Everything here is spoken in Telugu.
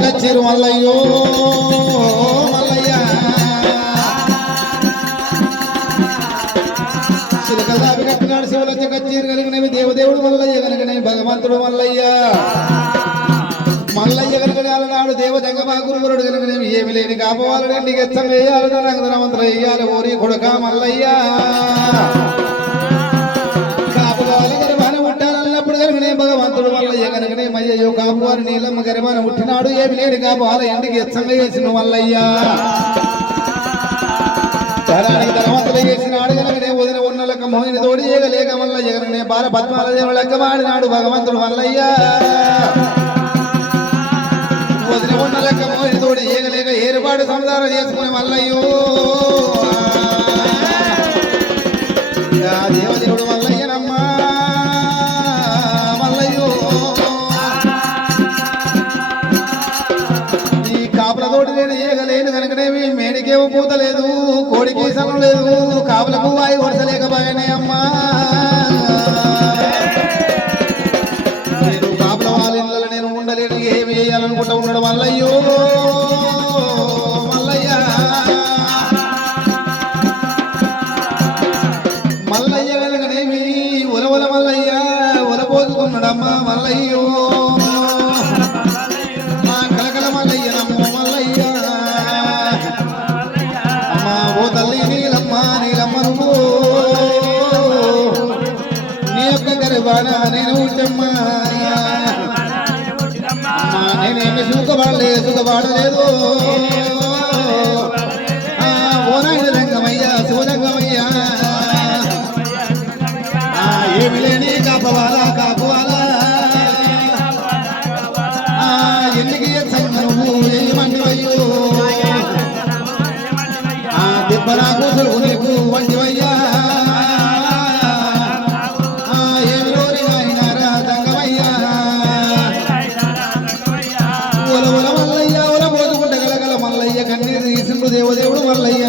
కచ్చేరు మల్లయ్యో మల్లయ్య చిలకదాపి కట్టినాడు శివలచ్చ కచ్చేరు కలిగినవి దేవదేవుడు మల్లయ్య కనుకనే భగవంతుడు మల్లయ్య మల్లయ్య కనుకనాడు దేవజంగమా గురువురుడు కనుకనేమి ఏమి లేని కాపవాలని గెచ్చం వేయాలి ధనంతరం వేయాలి ఓరి కొడుక మల్లయ్య కాపువాల గర్భాన ఉంటానన్నప్పుడు కనుకనే భగవంతుడు మల్లయ్య కనుకనే మయ్యో కాపువారి నీలమ్మ గర్భాన పుట్టినాడు ఏమి లేని కాపవాల ఇంటికి గెచ్చం వేసిన మల్లయ్య తరానికి ధనవంతులు చేసినాడు కనుకనే వదిన ఉన్నలక మోహిని తోడి ఏగలేక మల్లయ్య కనుకనే బాల పద్మాల దేవుడు లెక్కమాడినాడు భగవంతుడు మల్లయ్య లెక్క మోహిని తోడి ఏగలేక ఏర్పాటు సంసారం చేసుకునే మల్లయ్యో దేవదేవుడు మల్లయ్యనమ్మా మల్లయ్యో ఈ కాపులతోటి నేను ఏగలేను కనుకనేవి మేడికేమో పూత లేదు కోడికి సనం లేదు కాపులకు వాయి వడసలేకపోయానే అమ్మా నేను కాపుల వాళ్ళ ఇళ్ళలో నేను ఉండలేను ఏమి చేయాలనుకుంటా ఉండడం మల్లయ్యో మల్లయ్య మల్లయ్య కనుకనేమి ఉలవల మల్లయ్య ఉలపోతున్నాడమ్మా మల్లయ్యో మా కలకల మల్లయ్య నమ్మ మల్లయ్య అమ్మా ఓ తల్లి నీలమ్మ నీలమ్మ నువ్వు నీ యొక్క గర్భాన నేను ఉంటమ్మా నేనేమి సుఖపడలేదు ఓనాయన రంగమయ్యా శివరంగమయ్యా ఏమి లేని కాపవాలా కాపవాలా ఎన్నికి నువ్వు ఏమంటివయ్యో దిబ్బనా కూతురు నీకు వంటివయ్యా ఏమి లోని నాయనారా దంగమయ్యా మల్లయ్య కన్నీరు తీసిండు దేవదేవుడు మల్లయ్య